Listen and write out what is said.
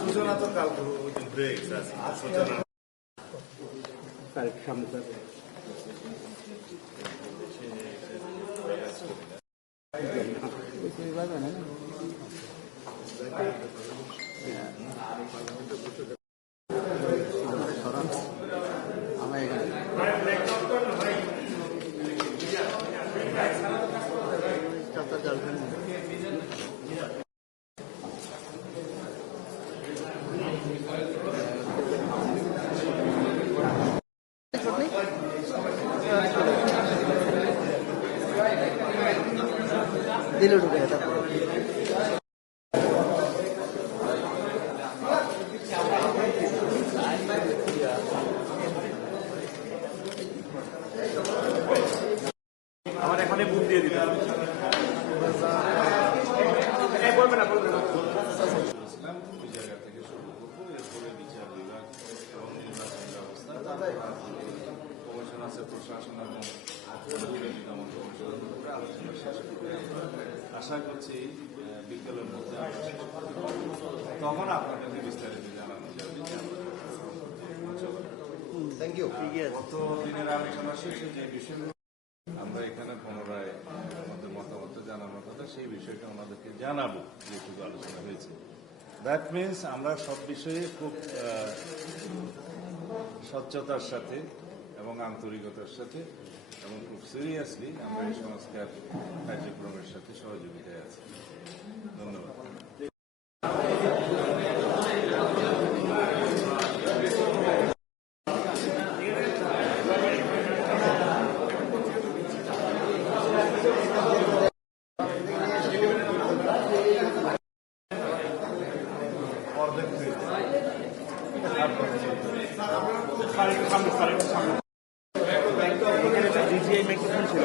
সূচনা তো কালকে ব্রেক সূচনা সামনে দিলে ঢুকে যেত আমার এখানে বুক দিয়ে দিতে হবে বলবে না বলবে না ওই জায়গা থেকে শুরু করবো এরপরে বিচার বিভাগ এবং নির্বাচন ব্যবস্থা কমিশন আছে প্রশাসন এবং আলোচনা শেষ করে আশা করছি বিকেলের মধ্যে তখন আপনাদেরকে বিস্তারিত জানানো যাবে। Thank you. গত দিনের আলোচনা শেষে যে বিষয়গুলো আমরা এখানে পুনরায় আমাদের মতামত জানানোর কথা সেই বিষয়টা আমাদেরকে জানাবো যেটুকু আলোচনা হয়েছে। দ্যাট মিনস আমরা সব বিষয়ে খুব স্বচ্ছতার সাথে এবং আন্তরিকতার সাথে এবং খুব সিরিয়াসলি আমরা এই সংস্কার কার্যক্রমের সাথে সহযোগিতায় আছি। ধন্যবাদ। ছিল